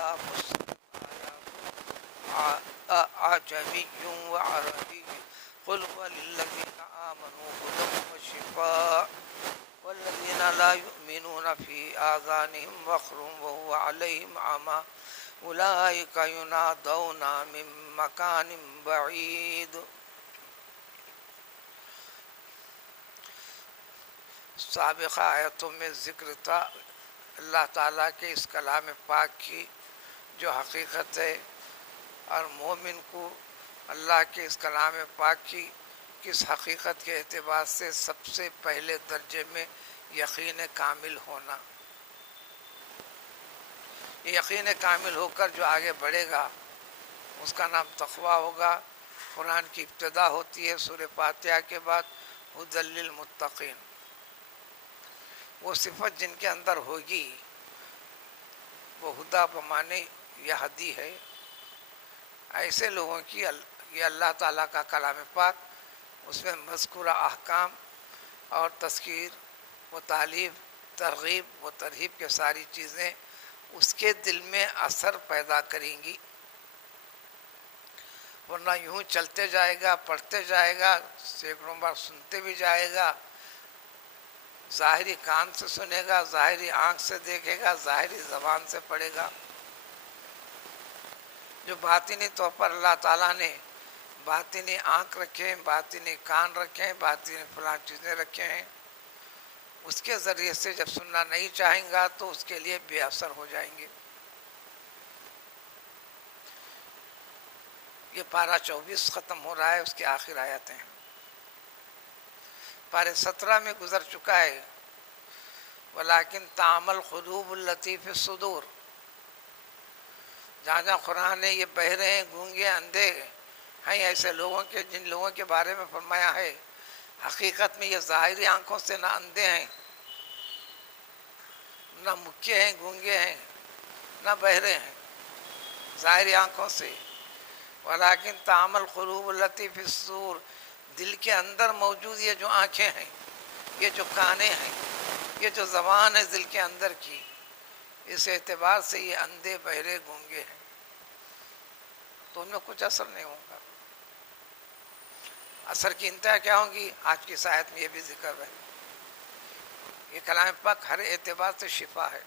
کلام أعجمي وعربي قل هو للذين آمنوا هدى وشفاء والذين لا يؤمنون في آذانهم وقر وهو عليهم عمى أولئك ينادون من مكان بعيد. سابقہ آیتوں میں ذکر تھا اللہ تعالیٰ کے اس کلام پاک کی جو حقیقت ہے، اور مومن کو اللہ کے اس کلام پاک کی کس حقیقت کے اعتبار سے سب سے پہلے درجے میں یقین کامل ہونا. یقین کامل ہو کر جو آگے بڑھے گا اس کا نام تقویٰ ہوگا. قرآن کی ابتدا ہوتی ہے سورہ فاتحہ کے بعد ھدی للمتقین. وہ صفت جن کے اندر ہوگی وہ ہدا بمانے یہدی ہے. ایسے لوگوں کی یہ اللہ تعالیٰ کا کلام پاک، اس میں مذکورہ احکام اور تذکیر و تعلیم، ترغیب و ترہیب کے ساری چیزیں اس کے دل میں اثر پیدا کریں گی. ورنہ یوں چلتے جائے گا، پڑھتے جائے گا، سینکڑوں بار سنتے بھی جائے گا، ظاہری کان سے سنے گا، ظاہری آنکھ سے دیکھے گا، ظاہری زبان سے پڑھے گا. جو باطنی طور پر اللہ تعالیٰ نے باطنی آنکھ رکھے ہیں، باطنی کان رکھے ہیں، باطنی فلاں چیزیں رکھے ہیں، اس کے ذریعے سے جب سننا نہیں چاہیں گا تو اس کے لیے بے اثر ہو جائیں گے. یہ پارہ 24 ختم ہو رہا ہے، اس کی آخر آیتیں ہیں. پارہ 17 میں گزر چکا ہے ولیکن تعمل قلوب التی فی الصدور. جہاں جہاں قرآن نے یہ بہرے ہیں، گونگے، اندھے ہیں، ایسے لوگوں کے جن لوگوں کے بارے میں فرمایا ہے حقیقت میں یہ ظاہری آنکھوں سے نہ اندھے ہیں، نہ مکے ہیں، گونگے ہیں، نہ بہرے ہیں ظاہری آنکھوں سے. ولیکن تعمل قلوب التی فی الصدور، دل کے اندر موجود یہ جو آنکھیں ہیں، یہ جو کانیں ہیں، یہ جو زبان ہے دل کے اندر کی، اس اعتبار سے یہ اندھے، بہرے، گونگے ہیں، تو ان میں کچھ اثر نہیں ہوگا. اثر کی انتہا کیا ہوگی؟ آج کی آیت میں یہ بھی ذکر ہے. یہ کلام پاک ہر اعتبار سے شفا ہے.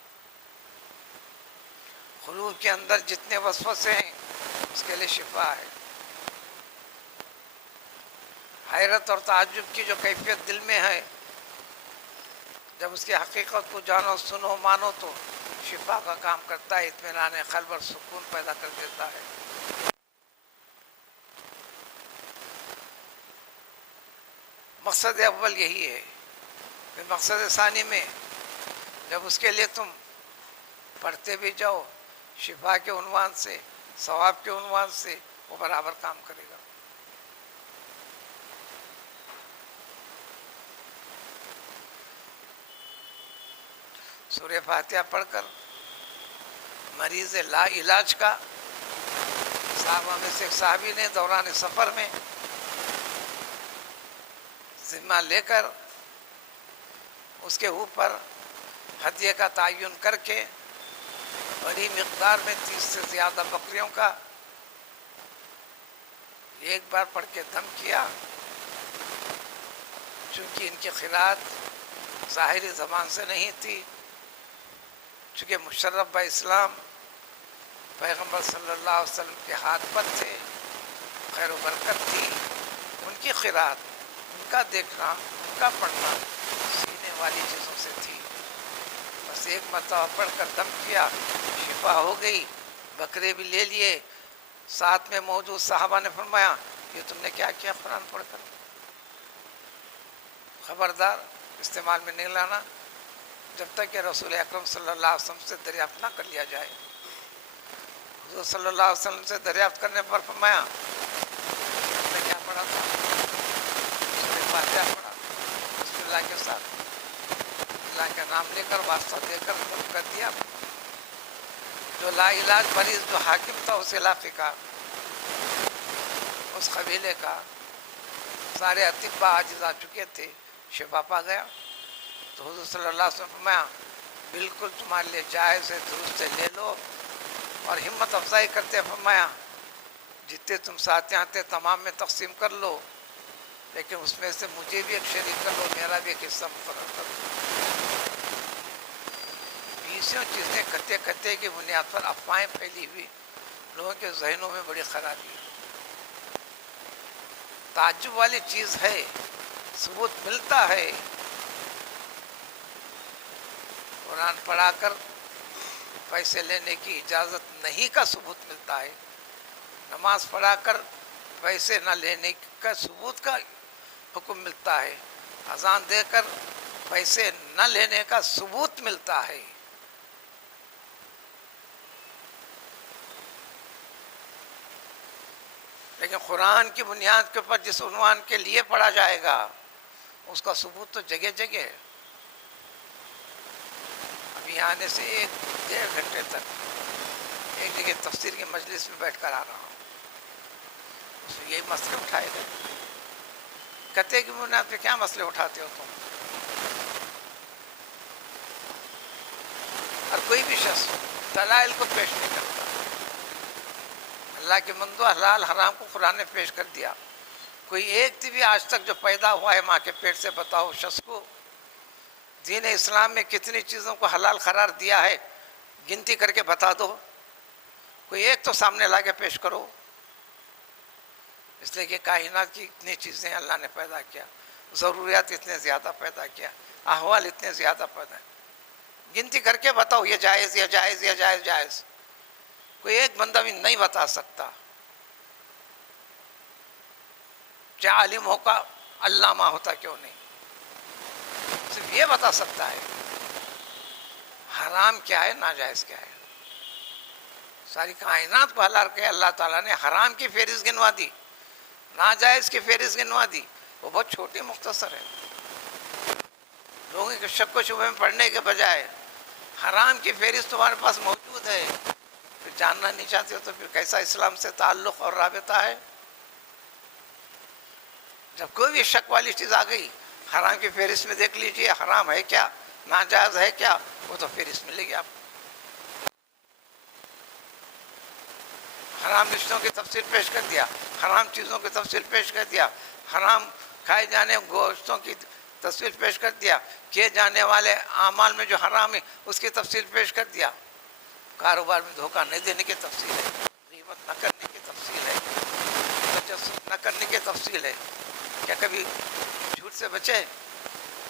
قلوب کے اندر جتنے وسوسے ہیں اس کے لیے شفا ہے. حیرت اور تعجب کی جو کیفیت دل میں ہے، جب اس کی حقیقت کو جانو، سنو، مانو تو شفا کا کام کرتا ہے، اطمینان قلب اور سکون پیدا کر دیتا ہے. مقصد اول یہی ہے. پھر مقصد ثانی میں جب اس کے لیے تم پڑھتے بھی جاؤ شفا کے عنوان سے، ثواب کے عنوان سے، وہ برابر کام کرے گا. سورہ فاتحہ پڑھ کر مریض لا علاج کا صحابہ میں سے ایک صحابی نے دوران سفر میں ذمہ لے کر اس کے اوپر ہدیے کا تعین کر کے بڑی مقدار میں 30 سے زیادہ بکریوں کا ایک بار پڑھ کے دم کیا. چونکہ ان کی خیرات ظاہری زبان سے نہیں تھی، چونکہ مشرف با اسلام پیغمبر صلی اللہ علیہ وسلم کے ہاتھ پر تھے، خیر و برکت تھی. ان کی خیرات، ان کا دیکھنا، ان کا پڑھنا سینے والی چیزوں سے تھی. بس ایک مرتبہ پڑھ کر دم کیا، شفا ہو گئی. بکرے بھی لے لیے. ساتھ میں موجود صحابہ نے فرمایا یہ تم نے کیا کیا قرآن پڑھ کر؟ خبردار استعمال میں نہیں لانا جب تک کہ رسول اکرم صلی اللہ علیہ وسلم سے دریافت نہ کر لیا جائے. حضور صلی اللہ علیہ وسلم سے دریافت کرنے پر فرمایا تم نے کیا پڑھا تھا؟ سورہ فاتحہ پڑھا بسم اللہ کے ساتھ، اللہ کا نام لے کر واسطہ دے کر دم کر دیا. جو لا علاج مریض جو حاکم تھا اس علاقے کا، اس قبیلے کا، سارے اطباء عاجز آ چکے تھے، شفا پا گیا. تو حضور صلی اللہ علیہ وسلم فرمایا بالکل تمہارے لیے جائز ہے، درست ہے، لے لو. اور ہمت افزائی کرتے فرمایا جتنے تم ساتھیاں تھے تمام میں تقسیم کر لو، لیکن اس میں سے مجھے بھی ایک شریک کر لو، میرا بھی ایک حصہ مقرر کر دو۔ 20 چیزیں کتے کتے کی بنیاد پر افواہیں پھیلی ہوئی، لوگوں کے ذہنوں میں بڑی خرابی۔ تعجب والی چیز ہے، ثبوت ملتا ہے، قرآن پڑھا کر پیسے لینے کی اجازت نہیں کا ثبوت ملتا ہے، نماز پڑھا کر پیسے نہ لینے کا ثبوت کا حکم ملتا ہے، اذان دے کر پیسے نہ لینے کا ثبوت ملتا ہے۔ لیکن قرآن کی بنیاد کے اوپر جس عنوان کے لیے پڑھا جائے گا اس کا ثبوت تو جگہ جگہ ہے۔ ابھی آنے سے 1-1.5 گھنٹے تک ایک جگہ تفسیر کی مجلس میں بیٹھ کر آ رہا ہوں، اس میں یہی مسئلے اٹھائے گئے۔ کتے کی بنیاد پہ کیا مسئلے اٹھاتے ہو تم؟ اور کوئی بھی شخص دلائل کو پیش نہیں کرتا۔ اللہ کے بندو حلال حرام کو قرآن نے پیش کر دیا۔ کوئی ایک بھی آج تک جو پیدا ہوا ہے ماں کے پیٹ سے بتاؤ شخص کو دین اسلام میں کتنی چیزوں کو حلال قرار دیا ہے، گنتی کر کے بتا دو، کوئی ایک تو سامنے لا کے پیش کرو۔ اس لیے کہ کائنات کی اتنی چیزیں اللہ نے پیدا کیا، ضروریات اتنے زیادہ پیدا کیا، احوال اتنے زیادہ پیدا، گنتی کر کے بتاؤ یہ جائز یہ جائز یہ جائز جائز، کوئی ایک بندہ بھی نہیں بتا سکتا۔ چاہے عالم ہو کا علامہ ہوتا کیوں نہیں، صرف یہ بتا سکتا ہے حرام کیا ہے ناجائز کیا ہے۔ ساری کائنات کو حلال کیا اللہ تعالیٰ نے، حرام کی فہرست گنوا دی، ناجائز کی فہرست گنوا دی، وہ بہت چھوٹی مختصر ہے۔ لوگوں کے شک و شبہ میں پڑھنے کے بجائے حرام کی فہرست تمہارے پاس موجود ہے، پھر جاننا نہیں چاہتے ہو تو پھر کیسا اسلام سے تعلق اور رابطہ ہے؟ جب کوئی بھی شک والی چیز آ گئی حرام کی فہرست میں دیکھ لیجئے حرام ہے کیا ناجائز ہے کیا، وہ تو فہرست ملے گی آپ کو۔ حرام رشتوں کی تفصیل پیش کر دیا، حرام چیزوں کی تفصیل پیش کر دیا، حرام کھائے جانے گوشتوں کی تفصیل پیش کر دیا، کیے جانے والے اعمال میں جو حرام ہے اس کی تفصیل پیش کر دیا، کاروبار میں دھوکہ نہیں دینے کی تفصیل ہے، غیبت نہ کرنے کی تفصیل ہے، تجسس نہ کرنے کی تفصیل ہے، کیا کبھی جھوٹ سے بچے،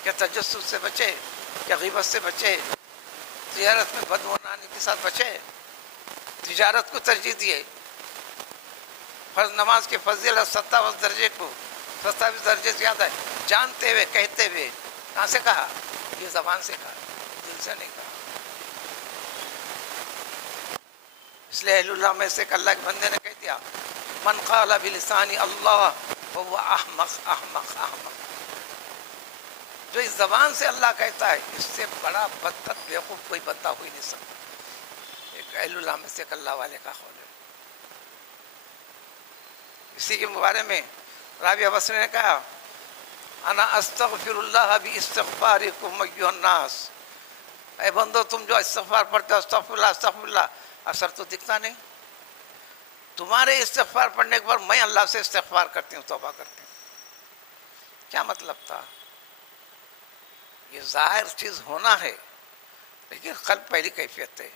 کیا تجسس سے بچے، کیا غیبت سے بچے، تجارت میں بدعنوانی کے ساتھ بچے، تجارت کو ترجیح دیے، فرض نماز کی فضیلت 27 درجے کو 27 درجے زیادہ ہے، جانتے ہوئے کہتے ہوئے، کہاں سے کہا؟ یہ زبان سے کہا، دل سے نہیں کہا۔ اس لیے اہل اللہ میں سے ایک اللہ کے بندے نے کہہ دیا من قال بلسان اللہ فهو احمق احمق احمق، جو اس زبان سے اللہ کہتا ہے اس سے بڑا بدبخت بیوقوف کوئی بندہ ہو ہی نہیں سکتا۔ ایک اہل اللہ میں سے ایک اللہ والے کا قول ہے۔ اسی کے بارے میں رابعہ بصری نے کہا انا استغفر اللہ باستغفارکم ایھا الناس، اے بندو تم جو استغفار پڑھتے ہو استغفر اللہ، اثر تو دکھتا نہیں، تمہارے استغفار پڑھنے کے بعد میں اللہ سے استغفار کرتی ہوں، توبہ کرتی ہوں۔ کیا مطلب تھا؟ یہ ظاہر چیز ہونا ہے لیکن قلب پہلی کیفیت ہے۔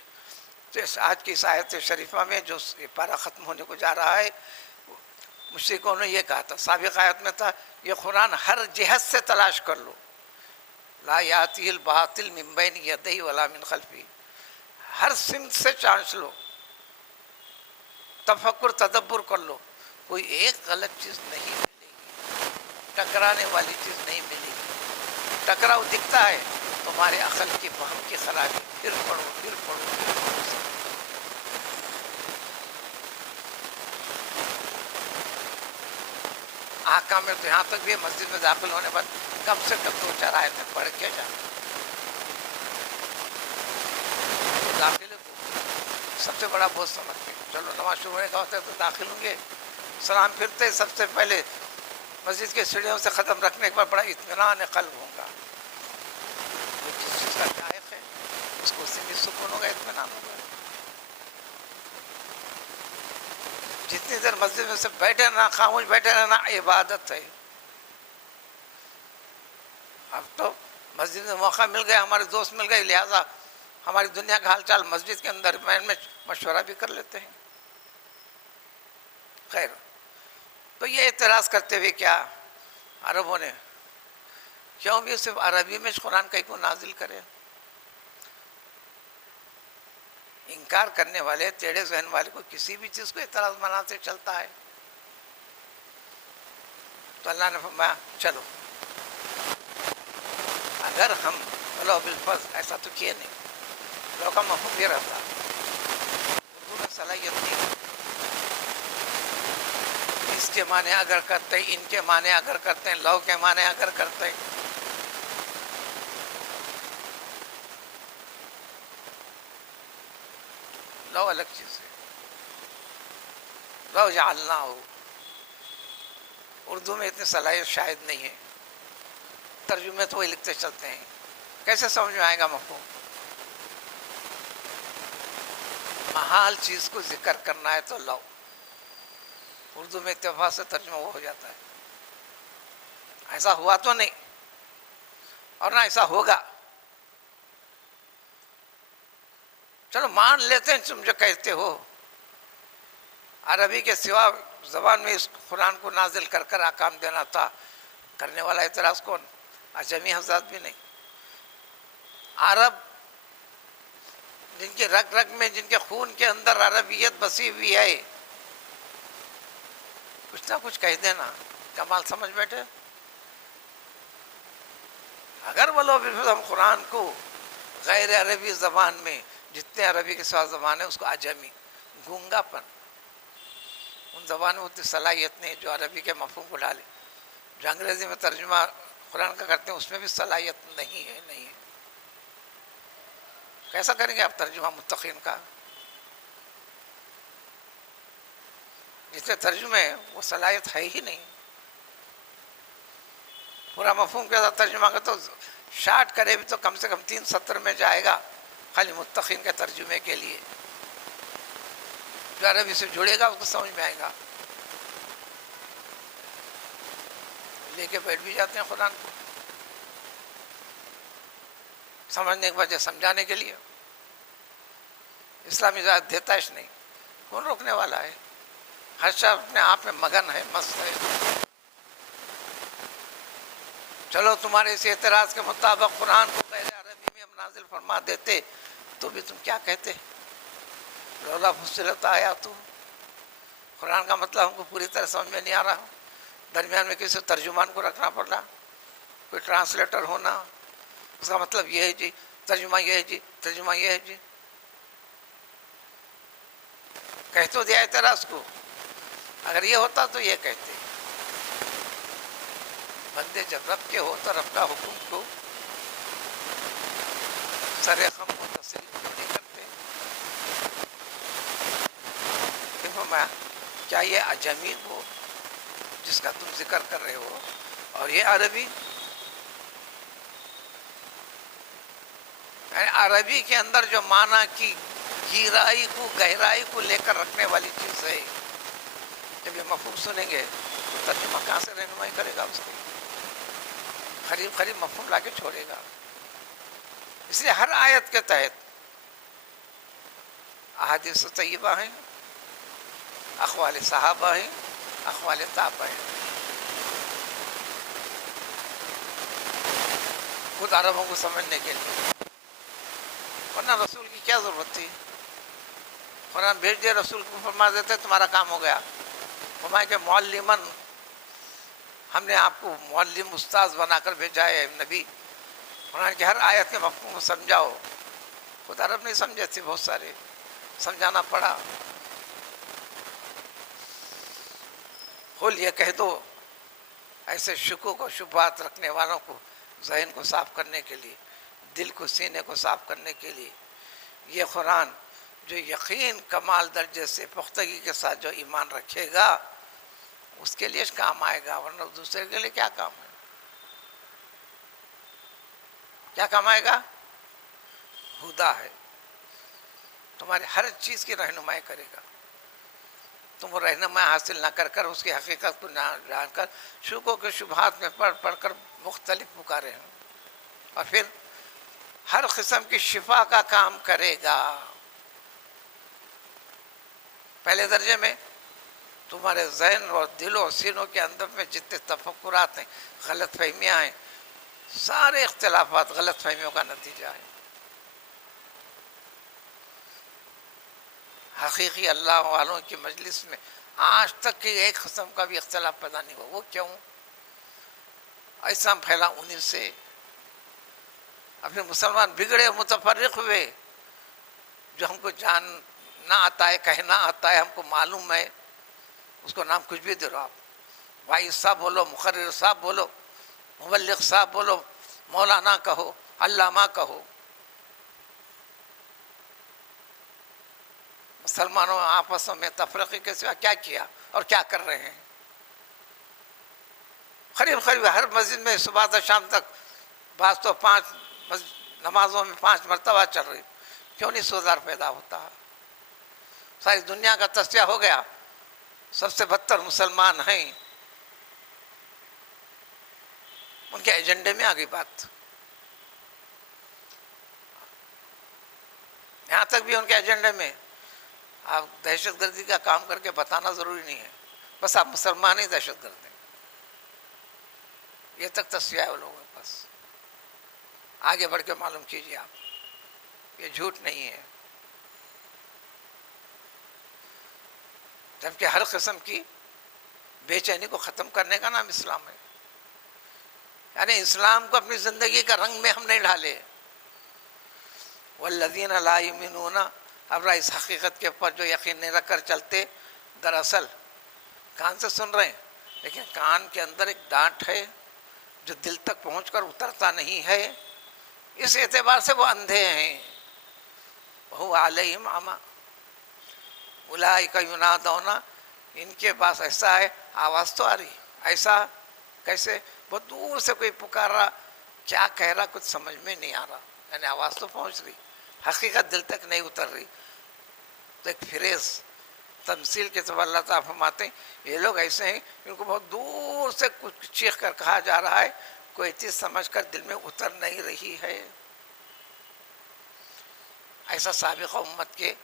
تو آج کی اس آیت شریفہ میں جو پارہ ختم ہونے کو جا رہا ہے، مشرکوں نے یہ کہا تھا، سابق آیت میں تھا یہ قرآن ہر جہت سے تلاش کر لو، لا یاتی الباطل من بین یدیہ ولا من خلفہ، ہر سمت سے چانچ لو، تفکر تدبر کر لو، کوئی ایک غلط چیز نہیں ملے گی، ٹکرانے والی چیز نہیں ملے گی۔ ٹکراؤ دکھتا ہے تمہارے عقل کی فہم کی خرابی، پھر پڑھو پھر پڑھو پھر پڑھو۔ آقا میں تو یہاں تک بھی مسجد میں داخل ہونے پر کم سے کم 2-4 آیتیں پڑھ کے جانا، داخلے کو سب سے بڑا بوجھ سمجھتے ہیں۔ چلو نماز شروع ہونے کا ہوتا ہے تو داخل ہوں گے، سلام پھرتے سب سے پہلے مسجد کے سیڑھیوں سے قدم رکھنے کے بعد بڑا اطمینان قلب ہوں گا، جس چیز کا لائق ہے اس کو اسی میں سکون ہوگا، اطمینان ہوگا۔ جتنی دیر مسجد میں سے بیٹھے رہنا، خاموش بیٹھے رہنا عبادت ہے. اب تو مسجد میں موقع مل گیا، ہمارے دوست مل گئے، لہٰذا ہماری دنیا کا حال چال مسجد کے اندر میں مشورہ بھی کر لیتے ہیں. خیر، تو یہ اعتراض کرتے ہوئے کیا عربوں نے، کیوں بھی صرف عربی میں قرآن کہیں کو نازل کرے. انکار کرنے والے، ٹیڑھے ذہن والے کو کسی بھی چیز کو اعتراض بناتے چلتا ہے. تو اللہ نے فرمایا چلو، اگر ہم لو بالفضل ایسا تو کیے نہیں، لو کا مفہوم یہ رہتا، اردو میں صلاحیت نہیں، اس کے معنی اگر کرتے ہیں، ان کے معنی اگر کرتے ہیں، لو کے معنی اگر کرتے ہیں. لو الگ چیز ہے، لو جعلنا ہو، اردو میں اتنی صلاحیت شاید نہیں ہے، ترجمے تو وہی لکھتے چلتے ہیں، کیسے سمجھ میں آئے گا مفہوم؟ محال چیز کو ذکر کرنا ہے تو لو، اردو میں اتفاق سے ترجمہ وہ ہو جاتا ہے. ایسا ہوا تو نہیں اور نہ ایسا ہوگا، چلو مان لیتے ہیں تم جو کہتے ہو. عربی کے سوا زبان میں اس قرآن کو نازل کر کر احکام دینا تھا، کرنے والا اعتراض کون؟ اجمی حضرات بھی نہیں. عرب جن کے رگ رگ میں، جن کے خون کے اندر عربیت بسی ہوئی ہے، کچھ نہ کچھ کہہ دینا کمال سمجھ بیٹھے. اگر وہ لوگ ہم قرآن کو غیر عربی زبان میں، جتنے عربی کے سوا زبان ہے اس کو اجمی، گونگا پن، ان زبانوں میں اتنی صلاحیت نہیں جو عربی کے مفہوم کو ڈالے. جو انگریزی میں ترجمہ قرآن کا کرتے ہیں اس میں بھی صلاحیت نہیں ہے. کیسا کریں گے آپ ترجمہ متقین کا؟ جس میں ترجمے وہ صلاحیت ہے ہی نہیں. پورا مفہوم کے ساتھ ترجمہ کا تو شارٹ کرے بھی تو کم سے کم 3 سطر میں جائے گا خالی متقین کے ترجمے کے لیے. جو عربی سے جڑے گا اس کو سمجھ میں آئے گا. لے کے بیٹھ بھی جاتے ہیں قرآن کو سمجھنے کے وجہ سمجھانے کے لیے. اسلامی اجازت دیتا ہے نہیں، کون روکنے والا ہے؟ ہر شخص اپنے آپ میں مگن ہے، مست ہے. چلو تمہارے اس اعتراض کے مطابق قرآن کو غیر عربی میں ہم نازل فرما دیتے تو بھی تم کیا کہتے؟ لولا فصلت آیاتہ، قرآن کا مطلب ہم کو پوری طرح سمجھ میں نہیں آ رہا، درمیان میں کسی ترجمان کو رکھنا پڑ رہا، کوئی ٹرانسلیٹر ہونا، اس کا مطلب یہ ہے جی، ترجمہ یہ ہے جی، ترجمہ یہ ہے جی. کہہ تو دیا اعتراض کو، اگر یہ ہوتا تو یہ کہتے. بندے جب رب کے ہو تو رب کا حکم کو سر خم و تسلیم نہیں کرتے. کیا یہ اجمی کو جس کا تم ذکر کر رہے ہو اور یہ عربی، عربی کے اندر جو معنی کی گہرائی کو، گہرائی کو لے کر رکھنے والی چیز ہے، جب یہ مفہوم سنیں گے تو ترجمہ کہاں سے رہنمائی کرے گا اس کو؟ قریب قریب مفہوم لا کے چھوڑے گا. اس لیے ہر آیت کے تحت احادیث طیبہ ہیں، اقوال صحابہ ہیں، اقوال تابع ہیں. خود عربوں کو سمجھنے کے لیے، ورنہ رسول کی کیا ضرورت تھی؟ قرآن بھیج دے، رسول کو فرما دیتے تمہارا کام ہو گیا. فرمایا کہ معلمن، ہم نے آپ کو معلم استاذ بنا کر بھیجا ہے نبی. قرآن کی ہر آیت کے مفہوم کو سمجھاؤ. خود عرب نہیں سمجھے تھے، بہت سارے سمجھانا پڑا. قل یہ کہہ دو ایسے شکوک و شبہات رکھنے والوں کو، ذہن کو صاف کرنے کے لیے، دل کو، سینے کو صاف کرنے کے لیے، یہ قرآن جو یقین کمال درجے سے پختگی کے ساتھ جو ایمان رکھے گا اس کے لیے کام آئے گا، ورنہ دوسرے کے لیے کیا کام ہے؟ کیا کام آئے گا؟ ہدا ہے، تمہاری ہر چیز کی رہنمائی کرے گا. تم وہ رہنما حاصل نہ کر کر اس کی حقیقت کو نہ جان کر شکوک کے شبہات میں پڑھ کر مختلف پکارے ہیں، اور پھر ہر قسم کی شفا کا کام کرے گا۔ پہلے درجے میں تمہارے ذہن اور دل و سینوں کے اندر میں جتنے تفکرات ہیں، غلط فہمیاں ہیں، سارے اختلافات غلط فہمیوں کا نتیجہ ہے۔ حقیقی اللہ والوں کی مجلس میں آج تک کی ایک قسم کا بھی اختلاف پیدا نہیں ہوا۔ وہ کیوں؟ ایسا پھیلا انہیں سے اپنے مسلمان بگڑے اور متفرق ہوئے۔ جو ہم کو جاننا آتا ہے، کہنا آتا ہے، ہم کو معلوم ہے، اس کو نام کچھ بھی دے رہو آپ، وائس صاحب بولو، مقرر صاحب بولو، مبلغ صاحب بولو، مولانا کہو، علامہ کہو۔ مسلمانوں آپسوں میں تفرقے کے سوا کیا کیا اور کیا کر رہے ہیں؟ قریب ہر مسجد میں صبح سے شام تک، بعض تو 5 نمازوں میں 5 مرتبہ چل رہی، کیوں نہیں سودار پیدا ہوتا؟ ساری دنیا کا تذکیہ ہو گیا، سب سے بدتر مسلمان ہیں، ان کے ایجنڈے میں آ گئی بات۔ یہاں تک بھی ان کے ایجنڈے میں آپ دہشت گردی کا کام کر کے بتانا ضروری نہیں ہے، بس آپ مسلمان ہی دہشت گرد ہیں، یہ تک تصفیہ ہے وہ لوگوں کے پاس۔ آگے بڑھ کے معلوم کیجیے آپ، یہ جھوٹ نہیں ہے۔ جبکہ ہر قسم کی بے چینی کو ختم کرنے کا نام اسلام ہے، یعنی اسلام کو اپنی زندگی کا رنگ میں ہم نہیں ڈھالے۔ والذین لا یؤمنون، اب اس حقیقت کے اوپر جو یقین نہیں رکھ کر چلتے، دراصل کان سے سن رہے ہیں لیکن کان کے اندر ایک ڈانٹ ہے جو دل تک پہنچ کر اترتا نہیں ہے، اس اعتبار سے وہ اندھے ہیں۔ وَهُوَ عَلَيْهِمْ عَمًى أُولَٰئِكَ يُنَادَوْنَ، ان کے پاس ایسا ہے، آواز تو آ رہی، ایسا کیسے؟ بہت دور سے کوئی پکار رہا، کیا کہہ رہا کچھ سمجھ میں نہیں آ رہا، یعنی آواز تو پہنچ رہی، حقیقت دل تک نہیں اتر رہی۔ تو ایک فریز تمثیل کے طور اللہ تعالیٰ فرماتے ہیں یہ لوگ ایسے ہیں، ان کو بہت دور سے کچھ چیخ کر کہا جا رہا ہے، کوئی چیز سمجھ کر دل میں اتر نہیں رہی ہے۔ ایسا سابق امت کے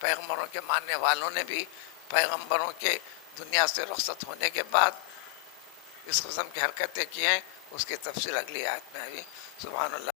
پیغمبروں کے ماننے والوں نے بھی پیغمبروں کے دنیا سے رخصت ہونے کے بعد اس قسم کی حرکتیں کی ہیں، اس کی تفصیل اگلی آیت میں آئی۔ سبحان اللہ۔